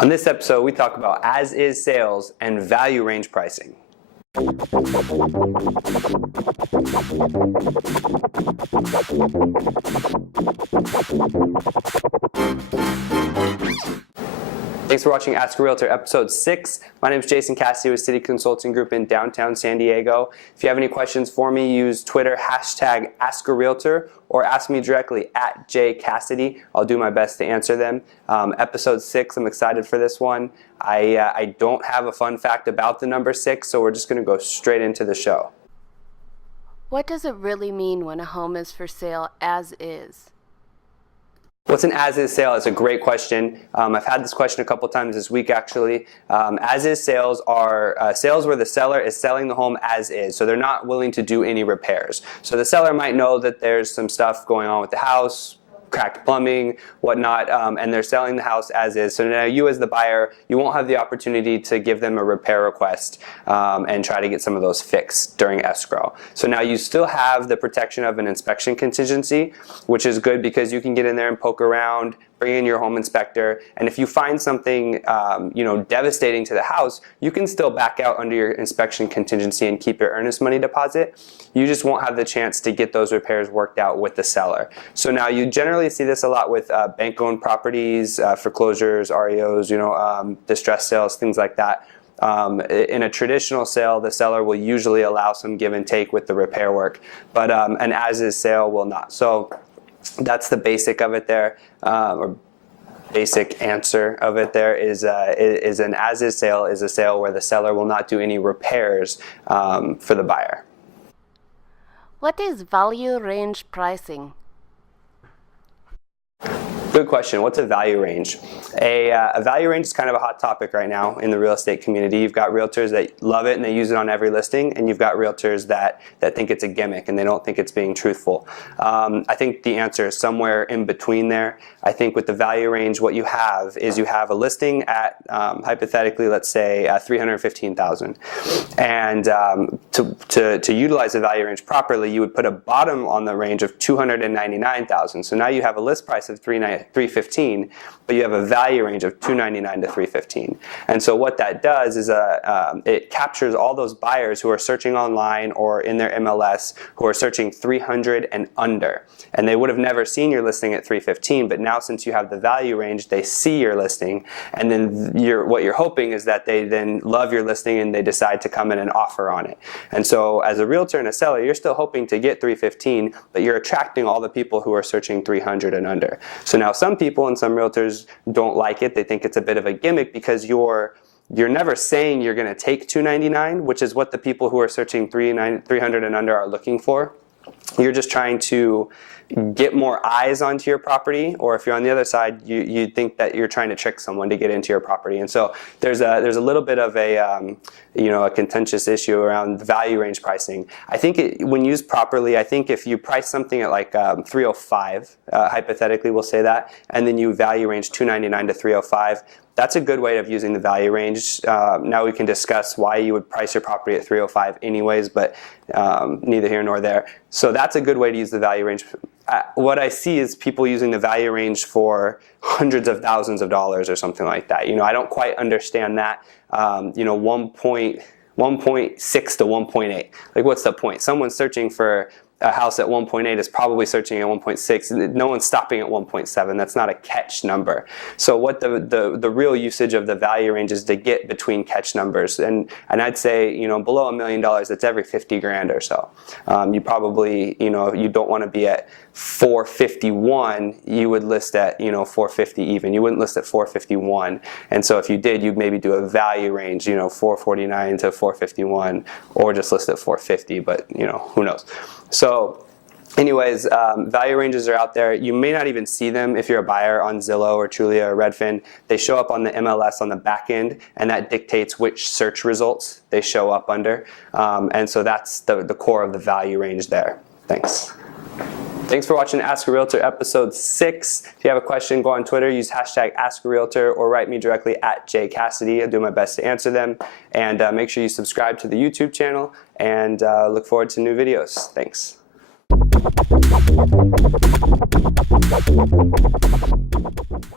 On this episode, we talk about as-is sales and value range pricing. Thanks for watching Ask a Realtor episode 6. My name is Jason Cassity with City Consulting Group in downtown San Diego. If you have any questions for me, use Twitter hashtag #AskARealtor or ask me directly at jcassity. I'll do my best to answer them. Episode 6, I'm excited for this one. I don't have a fun fact about the number 6, so we're just going to go straight into the show. What does it really mean when a home is for sale as is? What's an as-is sale? It's a great question. I've had this question a couple times this week actually. As-is sales are sales where the seller is selling the home as is, so they're not willing to do any repairs. So the seller might know that there's some stuff going on with the house, cracked plumbing, whatnot, and they're selling the house as is. So now you as the buyer, you won't have the opportunity to give them a repair request and try to get some of those fixed during escrow. So now you still have the protection of an inspection contingency, which is good because you can get in there and poke around, bring in your home inspector, and if you find something devastating to the house, you can still back out under your inspection contingency and keep your earnest money deposit. You just won't have the chance to get those repairs worked out with the seller. So now you generally see this a lot with bank-owned properties, foreclosures, REOs, distress sales, things like that. In a traditional sale, the seller will usually allow some give and take with the repair work, but an as-is sale will not. So that's the basic of it there, or basic answer of it there is an as-is sale is a sale where the seller will not do any repairs for the buyer. What is value range pricing? Good question. What's a value range? A value range is kind of a hot topic right now in the real estate community. You've got realtors that love it and they use it on every listing, and you've got realtors that think it's a gimmick and they don't think it's being truthful. I think the answer is somewhere in between there. I think with the value range, what you have is you have a listing at hypothetically, let's say $315,000, and to utilize the value range properly, you would put a bottom on the range of $299,000. So now you have a list price of $315,000, but you have a value range of $299,000 to $315,000. And so what that does is it captures all those buyers who are searching online or in their MLS who are searching 300 and under. And they would have never seen your listing at $315,000, but now since you have the value range, they see your listing, and then what you're hoping is that they then love your listing and they decide to come in and offer on it. And so as a realtor and a seller, you're still hoping to get $315,000, but you're attracting all the people who are searching 300 and under. So now some people and some realtors don't like it. They think it's a bit of a gimmick because you're never saying you're going to take $299,000, which is what the people who are searching 300 and under are looking for. You're just trying to get more eyes onto your property, or if you're on the other side, you think that you're trying to trick someone to get into your property. And so there's a little bit of a contentious issue around value range pricing. I think when used properly, I think if you price something at like $305, hypothetically we'll say that, and then you value range $299,000 to $305, that's a good way of using the value range. Now we can discuss why you would price your property at $305 anyways, but neither here nor there. So that's a good way to use the value range. What I see is people using the value range for hundreds of thousands of dollars or something like that. I don't quite understand that. 1.6 to 1.8. Like, what's the point? Someone searching for a house at 1.8 is probably searching at 1.6. No one's stopping at 1.7. That's not a catch number. So what the real usage of the value range is to get between catch numbers. And I'd say, below $1 million, that's every 50 grand or so. You probably, you don't want to be at 451, you would list at 450 even. You wouldn't list at 451. And so if you did, you'd maybe do a value range, 449 to 451, or just list at 450, but who knows. So anyways, value ranges are out there. You may not even see them if you're a buyer on Zillow or Trulia or Redfin. They show up on the MLS on the back end, and that dictates which search results they show up under. And so that's the core of the value range there. Thanks. Thanks for watching Ask a Realtor episode 6. If you have a question, go on Twitter, use hashtag #AskARealtor, or write me directly at jcassity. I'll do my best to answer them. And make sure you subscribe to the YouTube channel, and look forward to new videos. Thanks.